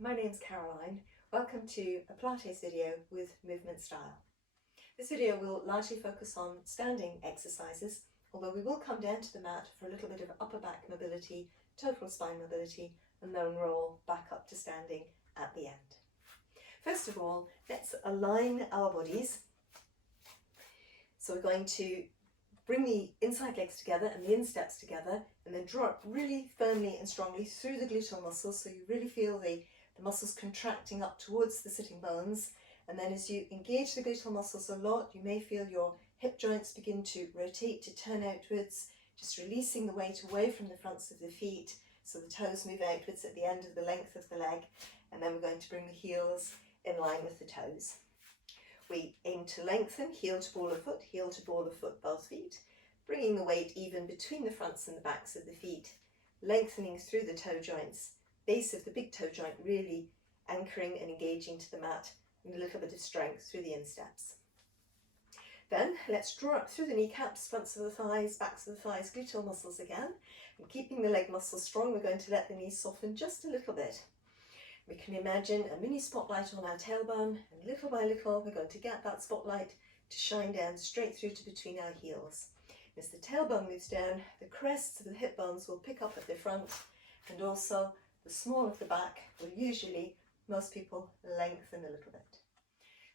my name's Caroline. Welcome to a Pilates video with movement style. This video will largely focus on standing exercises, although we will come down to the mat for a little bit of upper back mobility, total spine mobility, and then roll back up to standing at the end. First of all, let's align our bodies. So we're going to bring the inside legs together and the insteps together, and then draw up really firmly and strongly through the gluteal muscles, so you really feel the muscles contracting up towards the sitting bones. And then as you engage the gluteal muscles a lot, you may feel your hip joints begin to rotate, to turn outwards, just releasing the weight away from the fronts of the feet, so the toes move outwards at the end of the length of the leg. And then we're going to bring the heels in line with the toes. We aim to lengthen, heel to ball of foot, both feet, bringing the weight even between the fronts and the backs of the feet, lengthening through the toe joints, base of the big toe joint really anchoring and engaging to the mat, and a little bit of strength through the insteps. Then let's draw up through the kneecaps, fronts of the thighs, backs of the thighs, gluteal muscles again, and keeping the leg muscles strong, we're going to let the knees soften just a little bit. We can imagine a mini spotlight on our tailbone, and little by little we're going to get that spotlight to shine down straight through to between our heels. As the tailbone moves down, the crests of the hip bones will pick up at the front, and also the small of the back will usually, most people, lengthen a little bit.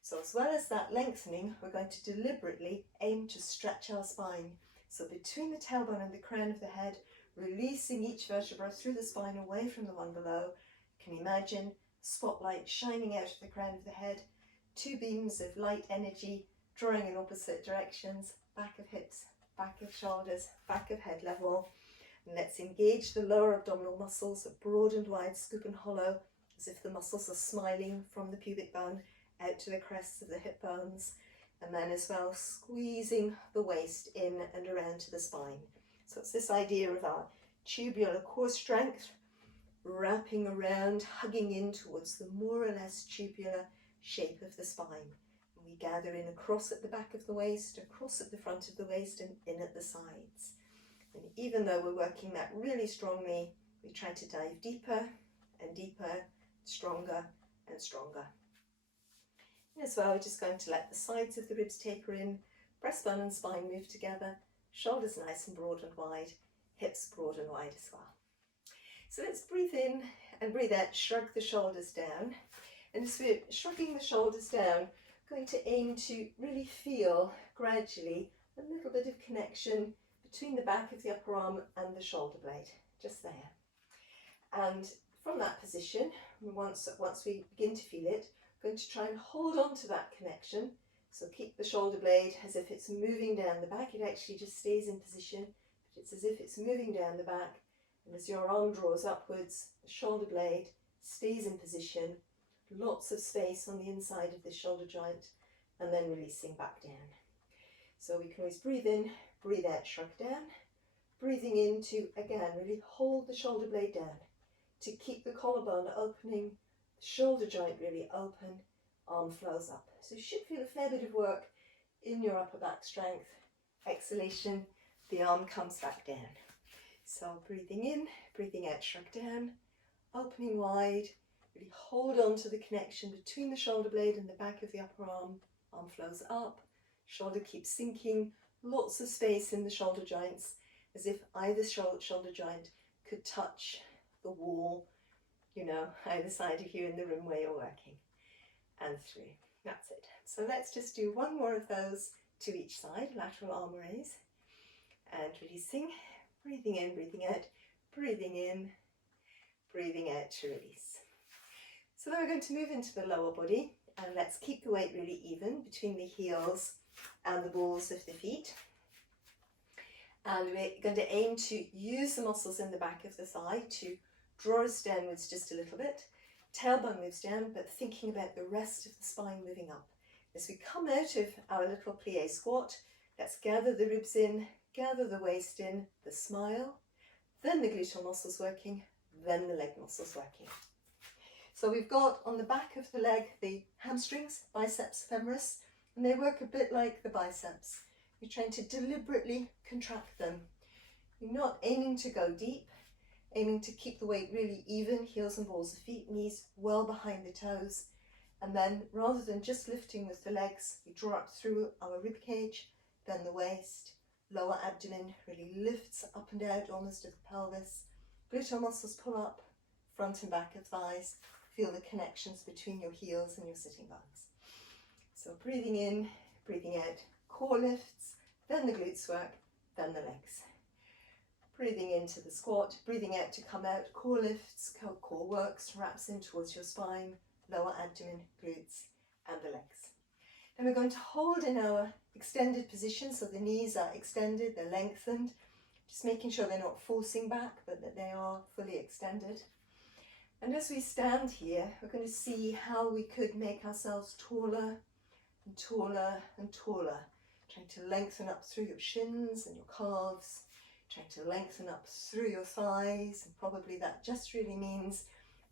So as well as that lengthening, we're going to deliberately aim to stretch our spine. So between the tailbone and the crown of the head, releasing each vertebra through the spine away from the one below. Can you imagine spotlight shining out of the crown of the head, two beams of light energy drawing in opposite directions, back of hips, back of shoulders, back of head level. And let's engage the lower abdominal muscles, a broad and wide scoop and hollow, as if the muscles are smiling from the pubic bone out to the crests of the hip bones. And then as well, squeezing the waist in and around to the spine. So it's this idea of our tubular core strength, wrapping around, hugging in towards the more or less tubular shape of the spine. And we gather in across at the back of the waist, across at the front of the waist, and in at the sides. And even though we're working that really strongly, we try to dive deeper and deeper, stronger and stronger. And as well, we're just going to let the sides of the ribs taper in, breastbone and spine move together, shoulders nice and broad and wide, hips broad and wide as well. So let's breathe in and breathe out, shrug the shoulders down. And as we're shrugging the shoulders down, going to aim to really feel gradually a little bit of connection between the back of the upper arm and the shoulder blade, just there. And from that position, once we begin to feel it, we're going to try and hold on to that connection. So keep the shoulder blade as if it's moving down the back. It actually just stays in position, but it's as if it's moving down the back. And as your arm draws upwards, the shoulder blade stays in position, lots of space on the inside of the shoulder joint, and then releasing back down. So we can always breathe in, breathe out, shrug down. Breathing in to, again, really hold the shoulder blade down, to keep the collarbone opening, the shoulder joint really open, arm flows up. So you should feel a fair bit of work in your upper back strength. Exhalation, the arm comes back down. So breathing in, breathing out, shrug down, opening wide, really hold on to the connection between the shoulder blade and the back of the upper arm. Arm flows up, shoulder keeps sinking, lots of space in the shoulder joints, as if either shoulder joint could touch the wall, either side of you in the room where you're working. And through, that's it. So let's just do one more of those to each side, lateral arm raise, and releasing. Breathing in, breathing out, breathing in, breathing out to release. So then we're going to move into the lower body, and let's keep the weight really even between the heels and the balls of the feet. And we're going to aim to use the muscles in the back of the thigh to draw us downwards just a little bit. Tailbone moves down, but thinking about the rest of the spine moving up. As we come out of our little plie squat, let's gather the ribs in, gather the waist in, the smile, then the gluteal muscles working, then the leg muscles working. So we've got on the back of the leg the hamstrings, biceps femoris, and they work a bit like the biceps. You're trying to deliberately contract them. You're not aiming to go deep, aiming to keep the weight really even, heels and balls of feet, knees well behind the toes. And then rather than just lifting with the legs, we draw up through our rib cage, then the waist, lower abdomen really lifts up and out almost to the pelvis. Gluteal muscles pull up, front and back of thighs. Feel the connections between your heels and your sitting bones. So breathing in, breathing out, core lifts, then the glutes work, then the legs. Breathing into the squat, breathing out to come out, core lifts, core works, wraps in towards your spine, lower abdomen, glutes, and the legs. Then we're going to hold in our extended position, so the knees are extended, they're lengthened, just making sure they're not forcing back, but that they are fully extended. And as we stand here, we're going to see how we could make ourselves taller and taller and taller, trying to lengthen up through your shins and your calves, trying to lengthen up through your thighs, and probably that just really means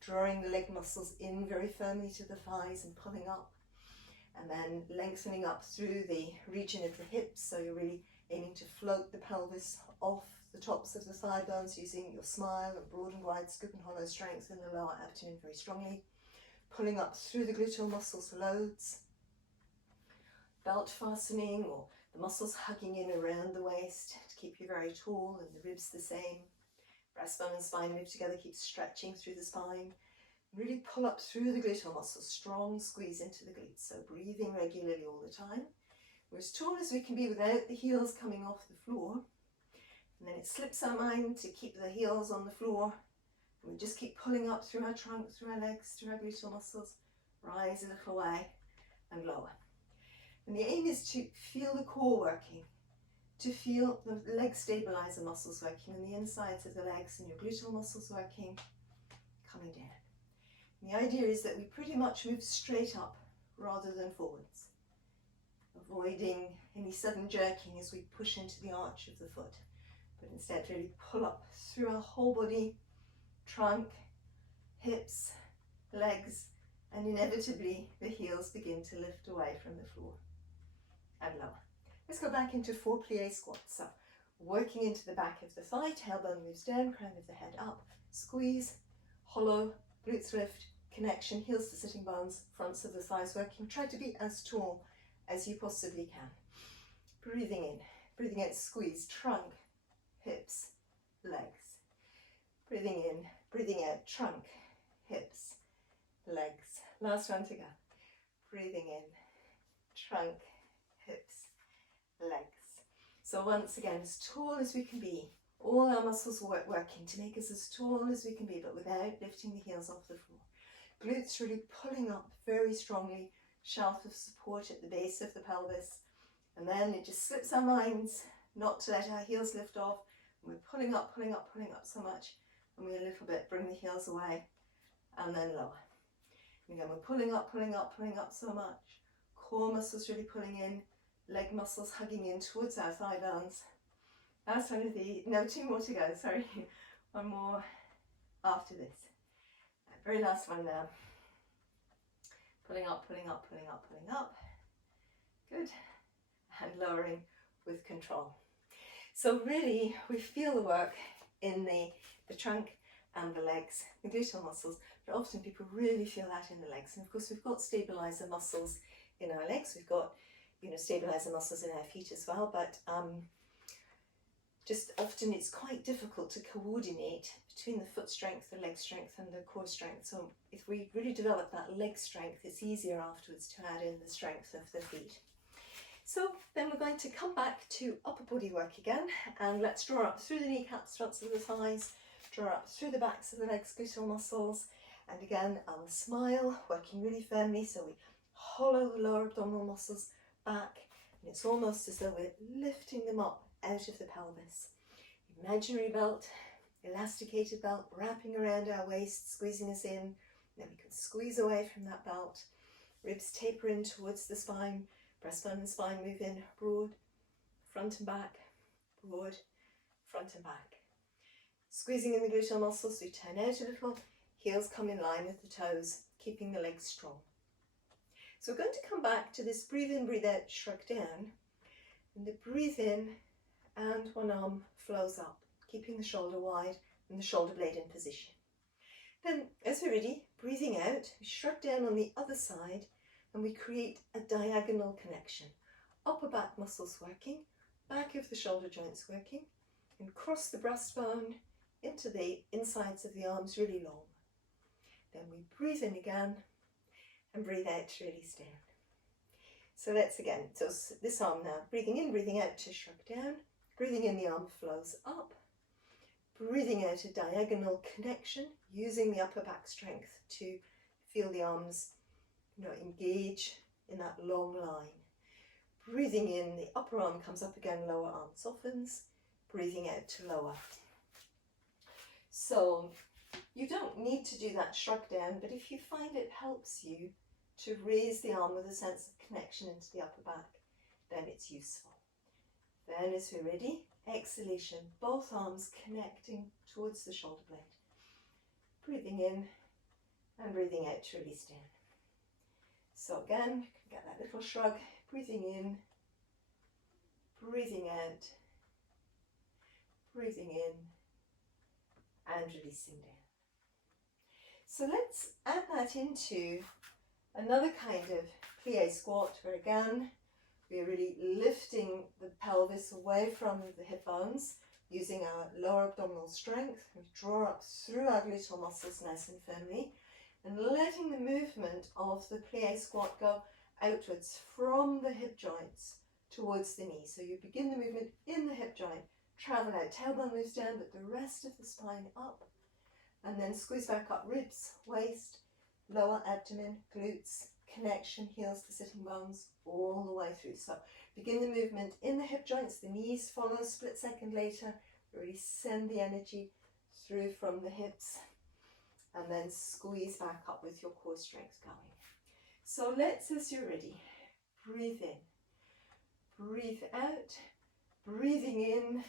drawing the leg muscles in very firmly to the thighs and pulling up, and then lengthening up through the region of the hips, so you're really aiming to float the pelvis off the tops of the thigh bones using your smile and broad and wide scoop and hollow strength in the lower abdomen very strongly, pulling up through the gluteal muscles loads, belt fastening or the muscles hugging in around the waist to keep you very tall, and the ribs the same. Breastbone and spine move together, keep stretching through the spine. Really pull up through the gluteal muscles, strong squeeze into the glutes. So breathing regularly all the time. We're as tall as we can be without the heels coming off the floor. And then it slips our mind to keep the heels on the floor. And we just keep pulling up through our trunk, through our legs, through our gluteal muscles. Rise a little way and lower. And the aim is to feel the core working, to feel the leg stabilizer muscles working and the insides of the legs and your gluteal muscles working, coming down. And the idea is that we pretty much move straight up rather than forwards, avoiding any sudden jerking as we push into the arch of the foot, but instead really pull up through our whole body, trunk, hips, legs, and inevitably the heels begin to lift away from the floor and lower. Let's go back into 4 plie squats. So working into the back of the thigh, tailbone moves down, crown of the head up, squeeze, hollow, glutes lift, connection, heels to sitting bones, fronts of the thighs working. Try to be as tall as you possibly can. Breathing in, breathing out, squeeze, trunk, hips, legs. Breathing in, breathing out, trunk, hips, legs. Last one to go. Breathing in, trunk, hips, legs. So once again, as tall as we can be, all our muscles working to make us as tall as we can be, but without lifting the heels off the floor. Glutes really pulling up very strongly, shelf of support at the base of the pelvis, and then it just slips our minds not to let our heels lift off, and we're pulling up, pulling up, pulling up so much, and we a little bit bring the heels away, and then lower. And again, we're pulling up, pulling up, pulling up so much, core muscles really pulling in, leg muscles hugging in towards our thigh bones. That's one of the, no, 2 more to go, sorry, 1 more after this. Very last one now. Pulling up, pulling up, pulling up, pulling up. Good. And lowering with control. So really, we feel the work in the trunk and the legs, the gluteal muscles, but often people really feel that in the legs. And of course, we've got stabilizer muscles in our legs. We've got, stabilizer muscles in our feet as well, but just often it's quite difficult to coordinate between the foot strength, the leg strength and the core strength. So if we really develop that leg strength, it's easier afterwards to add in the strength of the feet. So then we're going to come back to upper body work again, and let's draw up through the kneecaps, fronts of the thighs, draw up through the backs of the legs, gluteal muscles, and again our smile, working really firmly, so we hollow the lower abdominal muscles back, and it's almost as though we're lifting them up out of the pelvis. Imaginary belt, elasticated belt, wrapping around our waist, squeezing us in. Then we can squeeze away from that belt. Ribs taper in towards the spine. Breastbone and spine move in broad, front and back, broad, front and back. Squeezing in the gluteal muscles, we turn out a little. Heels come in line with the toes, keeping the legs strong. So we're going to come back to this breathe in, breathe out, shrug down. And the breathe in, and one arm flows up, keeping the shoulder wide, and the shoulder blade in position. Then, as we're ready, breathing out, we shrug down on the other side and we create a diagonal connection. Upper back muscles working, back of the shoulder joints working, and cross the breastbone into the insides of the arms really long. Then we breathe in again and breathe out to release down. So let's again, so this arm now, breathing in, breathing out to shrug down, breathing in the arm flows up, breathing out a diagonal connection, using the upper back strength to feel the arms, engage in that long line. Breathing in, the upper arm comes up again, lower arm softens, breathing out to lower. So you don't need to do that shrug down, but if you find it helps you to raise the arm with a sense of connection into the upper back, then it's useful. Then as we're ready, exhalation, both arms connecting towards the shoulder blade. Breathing in and breathing out to release down. So again, you can get that little shrug, breathing in, breathing out, breathing in, and releasing down. So let's add that into another kind of plie squat, where again, we're really lifting the pelvis away from the hip bones, using our lower abdominal strength. We draw up through our gluteal muscles nice and firmly, and letting the movement of the plie squat go outwards from the hip joints towards the knee. So you begin the movement in the hip joint, travel out, tailbone moves down, but the rest of the spine up, and then squeeze back up, ribs, waist, lower abdomen, glutes, connection, heels to sitting bones, all the way through. So begin the movement in the hip joints, the knees follow a split second later, really send the energy through from the hips, and then squeeze back up with your core strength going. So let's, as you're ready, breathe in, breathe out, breathing in,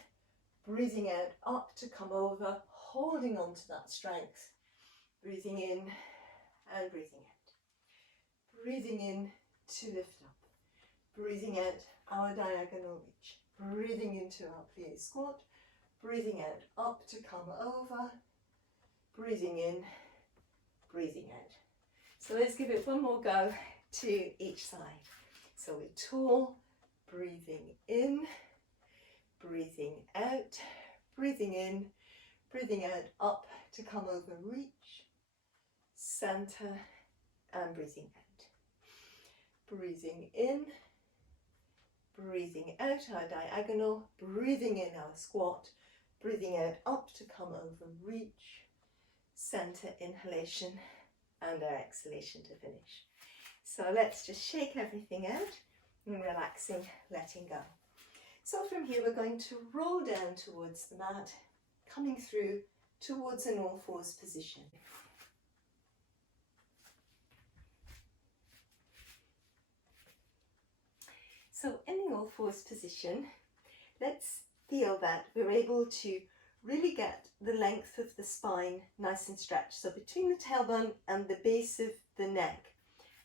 breathing out, up to come over, holding on to that strength, breathing in and breathing out, breathing in to lift up, breathing out our diagonal reach, breathing into our plie squat, breathing out, up to come over, breathing in, breathing out. So let's give it one more go to each side. So we're tall, breathing in, breathing out, breathing in, breathing out, up to come over, reach, center, and breathing out. Breathing in, breathing out our diagonal, breathing in our squat, breathing out, up to come over, reach, center, inhalation, and our exhalation to finish. So let's just shake everything out and relaxing, letting go. So from here we're going to roll down towards the mat, coming through towards an all fours position. So in the all fours position, let's feel that we're able to really get the length of the spine nice and stretched. So between the tailbone and the base of the neck,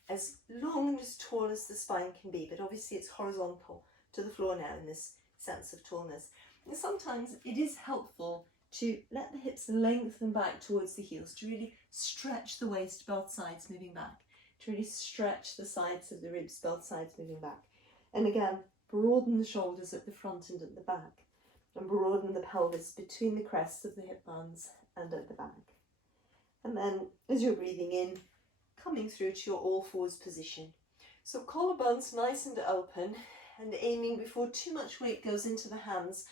as long and as tall as the spine can be, but obviously it's horizontal to the floor now in this sense of tallness. And sometimes it is helpful to let the hips lengthen back towards the heels, to really stretch the waist, both sides moving back, to really stretch the sides of the ribs, both sides moving back. And again, broaden the shoulders at the front and at the back, and broaden the pelvis between the crests of the hip bones and at the back. And then as you're breathing in, coming through to your all fours position. So collarbones nice and open, and aiming before too much weight goes into the hands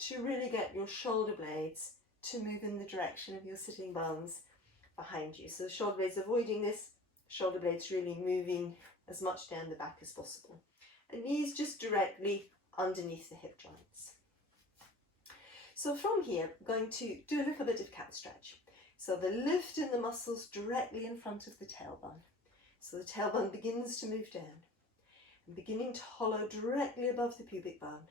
to really get your shoulder blades to move in the direction of your sitting bones behind you. So the shoulder blades avoiding this, shoulder blades really moving as much down the back as possible. And knees just directly underneath the hip joints. So from here, we're going to do a little bit of cat stretch. So the lift in the muscles directly in front of the tailbone. So the tailbone begins to move down and beginning to hollow directly above the pubic bone,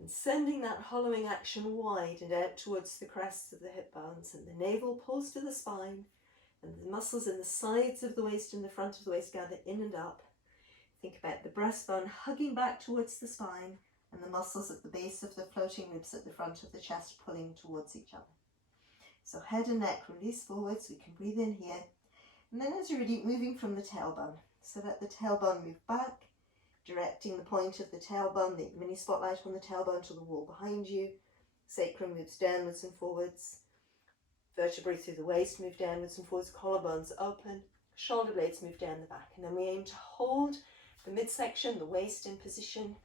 and sending that hollowing action wide and out towards the crests of the hip bones, and the navel pulls to the spine, and the muscles in the sides of the waist and the front of the waist gather in and up. Think about the breastbone hugging back towards the spine, and the muscles at the base of the floating ribs at the front of the chest pulling towards each other. So head and neck release forwards, we can breathe in here. And then as you're ready, moving from the tailbone. So let the tailbone move back, directing the point of the tailbone, the mini spotlight on the tailbone to the wall behind you. Sacrum moves downwards and forwards. Vertebrae through the waist move downwards and forwards, collarbones open, shoulder blades move down the back. And then we aim to hold the midsection, the waist in position,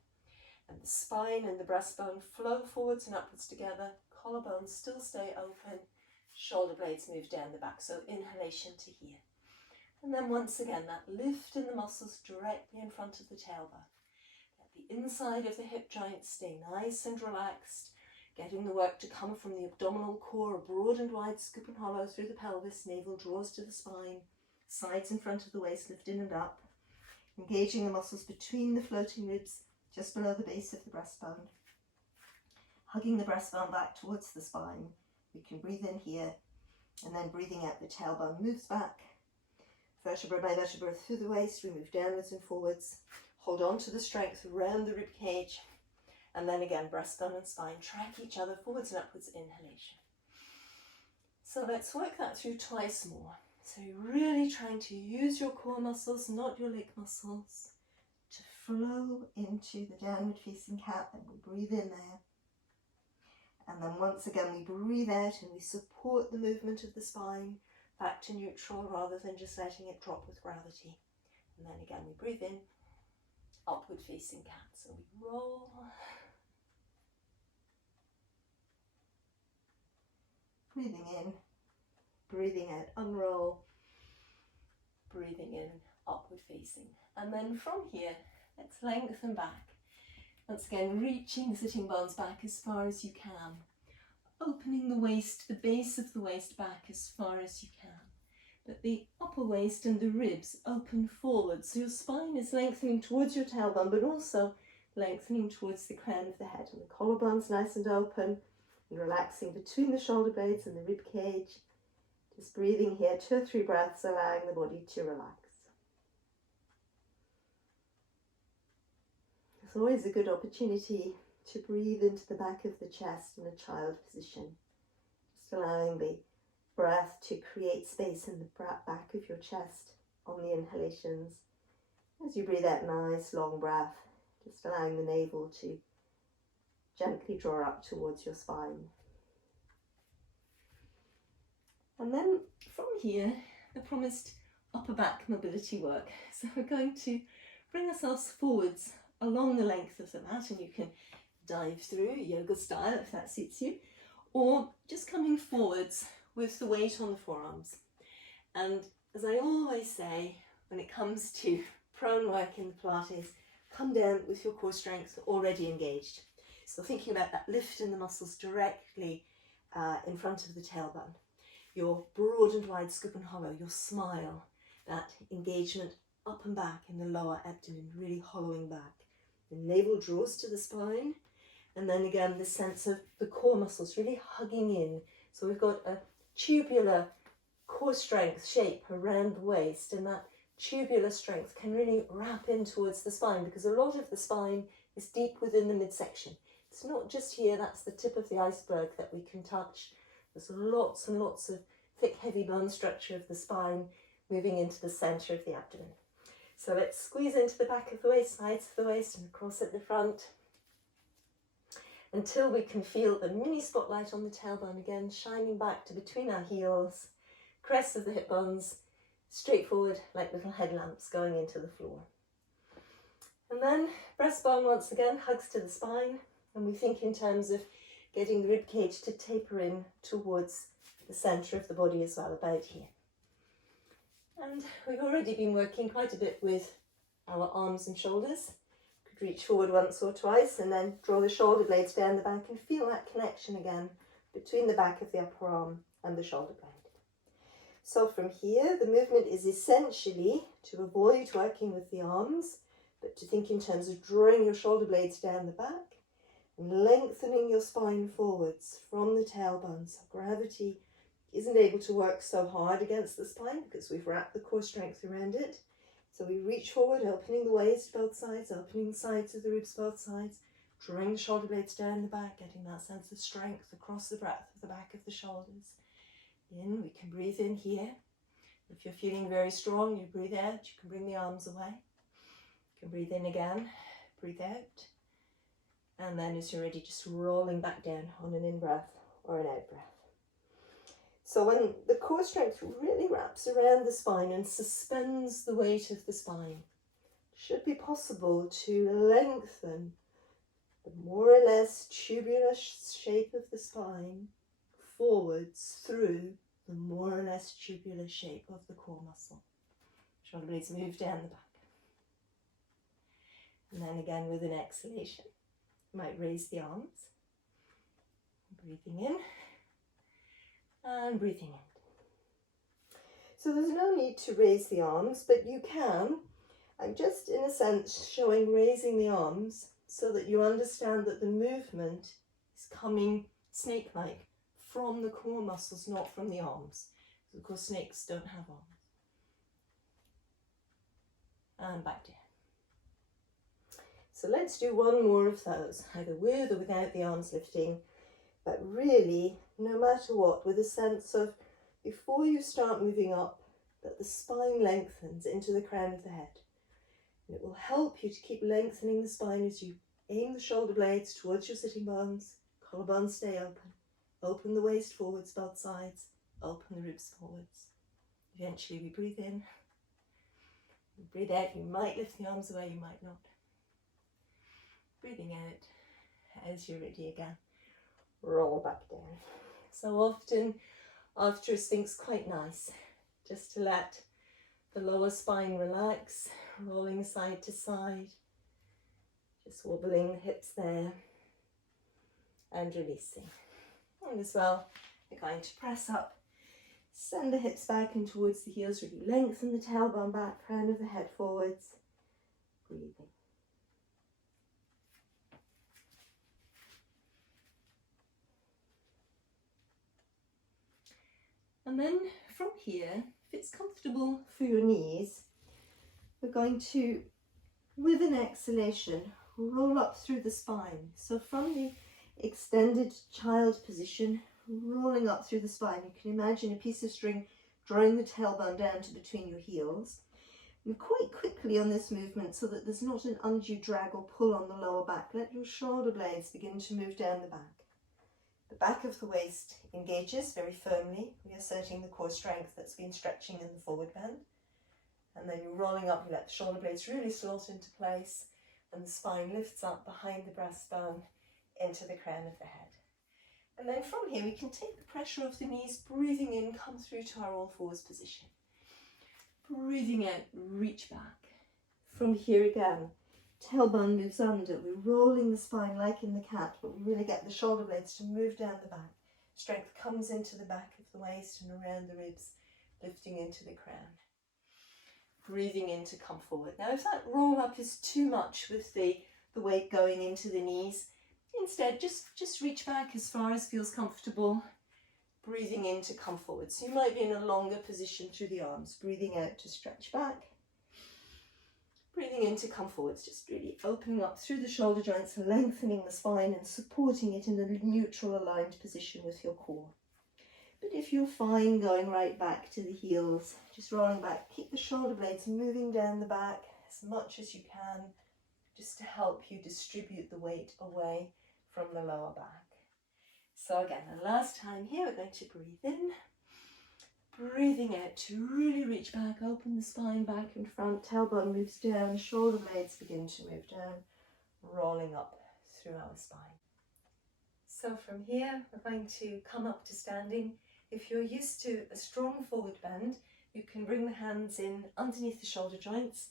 and the spine and the breastbone flow forwards and upwards together. Collarbones still stay open, shoulder blades move down the back. So inhalation to here. And then once again, that lift in the muscles directly in front of the tailbone. Let the inside of the hip joint stay nice and relaxed, getting the work to come from the abdominal core, a broad and wide scoop and hollow through the pelvis, navel draws to the spine, sides in front of the waist lift in and up, engaging the muscles between the floating ribs, just below the base of the breastbone, hugging the breastbone back towards the spine. We can breathe in here, and then breathing out, the tailbone moves back, vertebra by vertebra through the waist, we move downwards and forwards, hold on to the strength around the rib cage, and then again, breastbone and spine track each other forwards and upwards, inhalation. So let's work that through twice more. So you're really trying to use your core muscles, not your leg muscles, to flow into the downward facing cat. Then we breathe in there. And then once again, we breathe out and we support the movement of the spine back to neutral rather than just letting it drop with gravity. And then again, we breathe in, upward facing cat. So we roll. Breathing in, breathing out, unroll, breathing in, upward facing. And then from here, let's lengthen back. Once again, reaching the sitting bones back as far as you can. Opening the waist, the base of the waist back as far as you can. But the upper waist and the ribs open forward. So your spine is lengthening towards your tailbone, but also lengthening towards the crown of the head. And the collarbone's nice and open. And relaxing between the shoulder blades and the rib cage. Just breathing here, 2 or 3 breaths, allowing the body to relax. It's always a good opportunity to breathe into the back of the chest in a child position. Just allowing the breath to create space in the back of your chest on the inhalations. As you breathe out, nice long breath, just allowing the navel to gently draw up towards your spine. And then from here, the promised upper back mobility work. So we're going to bring ourselves forwards along the length of the mat, and you can dive through yoga style if that suits you, or just coming forwards with the weight on the forearms. And as I always say, when it comes to prone work in the Pilates, come down with your core strength already engaged. So thinking about that lift in the muscles directly in front of the tailbone, your broad and wide scoop and hollow, your smile, that engagement up and back in the lower abdomen, really hollowing back. The navel draws to the spine, and then again the sense of the core muscles really hugging in. So we've got a tubular core strength shape around the waist, and that tubular strength can really wrap in towards the spine because a lot of the spine is deep within the midsection. It's not just here, that's the tip of the iceberg that we can touch. There's lots and lots of thick, heavy bone structure of the spine moving into the center of the abdomen. So let's squeeze into the back of the waist, sides of the waist, and across at the front until we can feel the mini spotlight on the tailbone again, shining back to between our heels, crests of the hip bones, straight forward like little headlamps going into the floor. And then breastbone once again hugs to the spine, and we think in terms of getting the rib cage to taper in towards the centre of the body as well, about here. And we've already been working quite a bit with our arms and shoulders. Could reach forward once or twice and then draw the shoulder blades down the back and feel that connection again between the back of the upper arm and the shoulder blade. So from here, the movement is essentially to avoid working with the arms, but to think in terms of drawing your shoulder blades down the back and lengthening your spine forwards from the tailbone. So gravity isn't able to work so hard against the spine because we've wrapped the core strength around it. So we reach forward, opening the waist both sides, opening the sides of the ribs both sides, drawing the shoulder blades down the back, getting that sense of strength across the breadth of the back of the shoulders. In, we can breathe in here. If you're feeling very strong, you breathe out, you can bring the arms away. You can breathe in again, breathe out. And then as you're ready, just rolling back down on an in-breath or an out-breath. So when the core strength really wraps around the spine and suspends the weight of the spine, it should be possible to lengthen the more or less tubular shape of the spine forwards through the more or less tubular shape of the core muscle. Shoulder blades move down the back. And then again with an exhalation, you might raise the arms. Breathing in and breathing out. So there's no need to raise the arms, but you can. I'm just in a sense showing raising the arms so that you understand that the movement is coming snake-like from the core muscles, not from the arms. Of course, snakes don't have arms. And back down. So let's do one more of those, either with or without the arms lifting, but really, no matter what, with a sense of, before you start moving up, that the spine lengthens into the crown of the head. And it will help you to keep lengthening the spine as you aim the shoulder blades towards your sitting bones, collarbones stay open. Open the waist forwards, both sides. Open the ribs forwards. Eventually we breathe in. We breathe out. You might lift the arms away, you might not. Breathing out as you're ready again. Roll back down. So often after it's things quite nice just to let the lower spine relax, rolling side to side, just wobbling the hips there and releasing. And as well, we're going to press up, send the hips back and towards the heels, really lengthen the tailbone back, crown of the head forwards, breathing. And then from here, if it's comfortable for your knees, we're going to, with an exhalation, roll up through the spine. So from the extended child position, rolling up through the spine. You can imagine a piece of string drawing the tailbone down to between your heels. And quite quickly on this movement, so that there's not an undue drag or pull on the lower back, let your shoulder blades begin to move down the back. The back of the waist engages very firmly, reasserting the core strength that's been stretching in the forward bend. And then you're rolling up, you let the shoulder blades really slot into place, and the spine lifts up behind the breastbone into the crown of the head. And then from here we can take the pressure off the knees, breathing in, come through to our all fours position. Breathing out, reach back. From here again, tailbone moves under. We're rolling the spine like in the cat, but we really get the shoulder blades to move down the back. Strength comes into the back of the waist and around the ribs, lifting into the crown. Breathing in to come forward. Now if that roll up is too much with the weight going into the knees, instead just reach back as far as feels comfortable. Breathing in to come forward. So you might be in a longer position through the arms. Breathing out to stretch back. Breathing in to come forwards, just really opening up through the shoulder joints, lengthening the spine and supporting it in a neutral aligned position with your core. But if you're fine going right back to the heels, just rolling back, keep the shoulder blades moving down the back as much as you can, just to help you distribute the weight away from the lower back. So again, the last time here, we're going to breathe in, breathing out to really reach back, open the spine back and front, tailbone moves down, shoulder blades begin to move down, rolling up through our spine. So from here, we're going to come up to standing. If you're used to a strong forward bend, you can bring the hands in underneath the shoulder joints,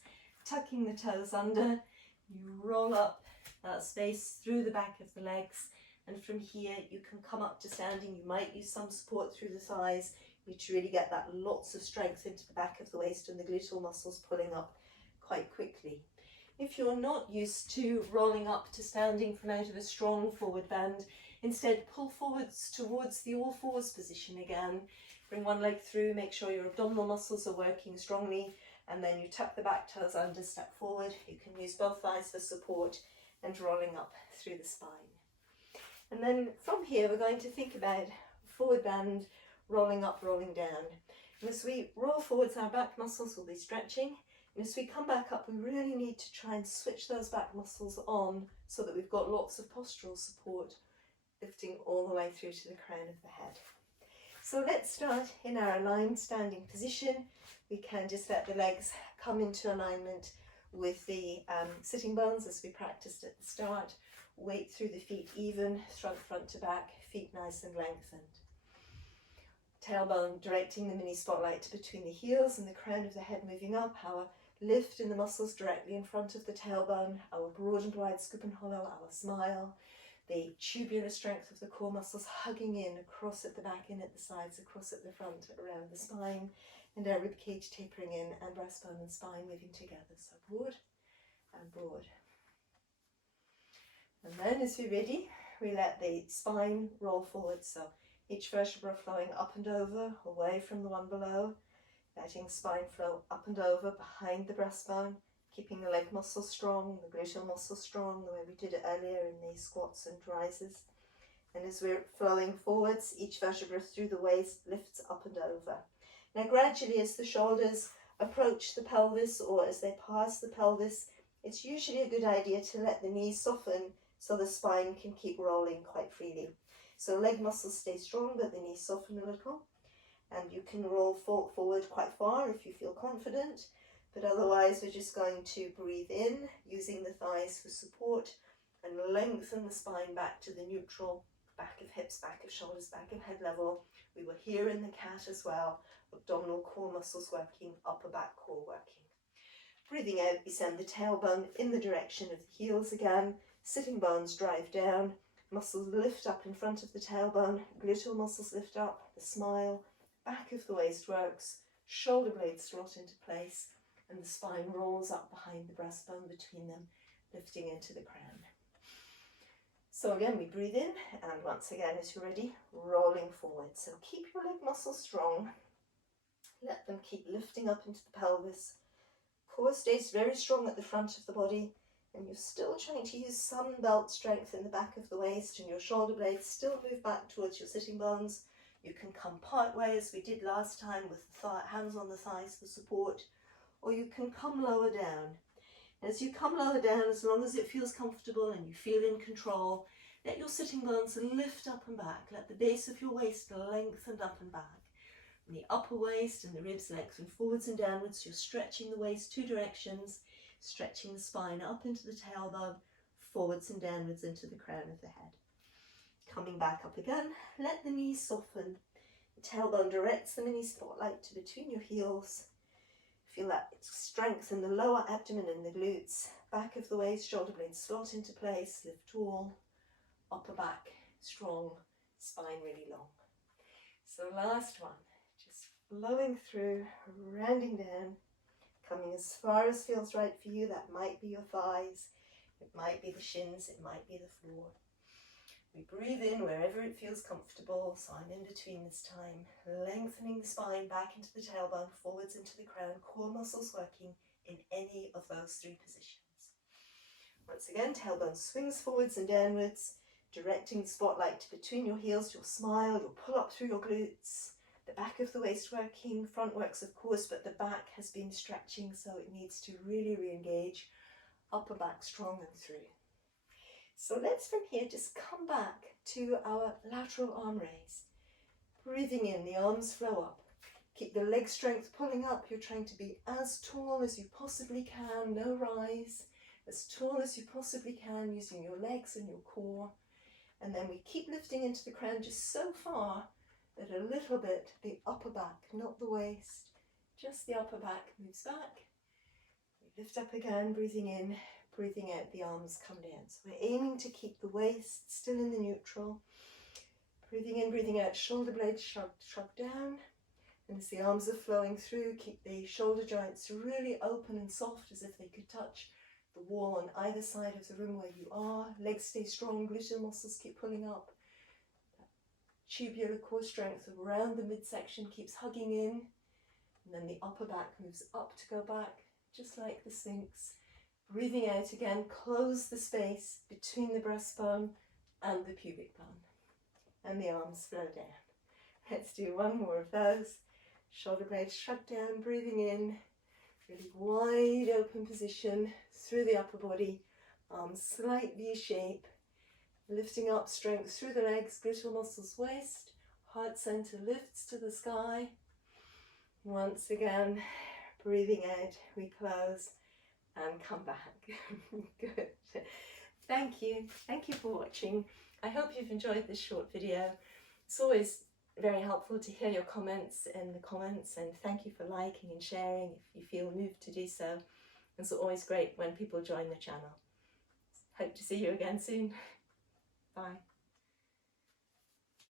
tucking the toes under. You roll up that space through the back of the legs, and from here you can come up to standing. You might use some support through the thighs. You need to really get that lots of strength into the back of the waist and the gluteal muscles pulling up quite quickly. If you're not used to rolling up to standing from out of a strong forward bend, instead pull forwards towards the all fours position again. Bring one leg through, make sure your abdominal muscles are working strongly, and then you tuck the back toes under, step forward. You can use both thighs for support and rolling up through the spine. And then from here we're going to think about forward bend, rolling up, rolling down. And as we roll forwards, our back muscles will be stretching. And as we come back up, we really need to try and switch those back muscles on so that we've got lots of postural support, lifting all the way through to the crown of the head. So let's start in our aligned standing position. We can just let the legs come into alignment with the sitting bones as we practiced at the start. Weight through the feet even, front to back, feet nice and lengthened. Tailbone directing the mini spotlight between the heels and the crown of the head moving up. Our lift in the muscles directly in front of the tailbone. Our broad and wide scoop and hollow, our smile. The tubular strength of the core muscles hugging in across at the back, in at the sides, across at the front, around the spine. And our rib cage tapering in and breastbone and spine moving together. So broad and broad. And then as we're ready, we let the spine roll forward. So each vertebra flowing up and over, away from the one below. Letting spine flow up and over behind the breastbone. Keeping the leg muscles strong, the gluteal muscles strong, the way we did it earlier in the squats and rises. And as we're flowing forwards, each vertebra through the waist lifts up and over. Now gradually as the shoulders approach the pelvis or as they pass the pelvis, it's usually a good idea to let the knees soften so the spine can keep rolling quite freely. So leg muscles stay strong but the knees soften a little. And you can roll forward quite far if you feel confident. But otherwise we're just going to breathe in using the thighs for support and lengthen the spine back to the neutral, back of hips, back of shoulders, back of head level. We were here in the cat as well. Abdominal core muscles working, upper back core working. Breathing out, we send the tailbone in the direction of the heels again. Sitting bones drive down. Muscles lift up in front of the tailbone. Gluteal muscles lift up. The smile. Back of the waist works. Shoulder blades slot into place. And the spine rolls up behind the breastbone between them, lifting into the crown. So again, we breathe in, and once again, as you're ready, rolling forward. So keep your leg muscles strong. Let them keep lifting up into the pelvis. Core stays very strong at the front of the body, and you're still trying to use some belt strength in the back of the waist, and your shoulder blades still move back towards your sitting bones. You can come part way, as we did last time, with the hands on the thighs for support. Or you can come lower down. As you come lower down, as long as it feels comfortable and you feel in control, let your sitting bones lift up and back. Let the base of your waist lengthen up and back. And the upper waist and the ribs lengthen forwards and downwards. You're stretching the waist two directions, stretching the spine up into the tailbone, forwards and downwards into the crown of the head. Coming back up again, let the knees soften. The tailbone directs the mini spotlight to between your heels. Feel that strength in the lower abdomen and the glutes. Back of the waist, shoulder blades slot into place, lift tall. Upper back strong, spine really long. So last one, just flowing through, rounding down, coming as far as feels right for you. That might be your thighs, it might be the shins, it might be the floor. We breathe in wherever it feels comfortable, so I'm in between this time, lengthening the spine back into the tailbone, forwards into the crown, core muscles working in any of those three positions. Once again, tailbone swings forwards and downwards, directing the spotlight to between your heels. You'll smile, you'll pull up through your glutes, the back of the waist working, front works of course, but the back has been stretching, so it needs to really re-engage. Upper back strong and through. So let's from here just come back to our lateral arm raise. Breathing in, the arms flow up. Keep the leg strength pulling up. You're trying to be as tall as you possibly can, no rise. As tall as you possibly can using your legs and your core. And then we keep lifting into the crown just so far that a little bit the upper back, not the waist, just the upper back moves back. We lift up again, breathing in. Breathing out, the arms come down. So we're aiming to keep the waist still in the neutral. Breathing in, breathing out, shoulder blades shrug down. And as the arms are flowing through, keep the shoulder joints really open and soft as if they could touch the wall on either side of the room where you are. Legs stay strong, gluteal muscles keep pulling up. Tubular core strength around the midsection keeps hugging in. And then the upper back moves up to go back, just like the Sphinx. Breathing out again, close the space between the breastbone and the pubic bone. And the arms flow down. Let's do one more of those. Shoulder blades shut down, breathing in, really wide open position through the upper body, slight V shape, lifting up, strength through the legs, gluteal muscles, waist, heart center lifts to the sky. Once again, breathing out, we close and come back. Good. Thank you for watching. I hope you've enjoyed this short video. It's always very helpful to hear your comments in the comments, and thank you for liking and sharing if you feel moved to do so. It's always great when people join the channel. Hope to see you again soon. Bye.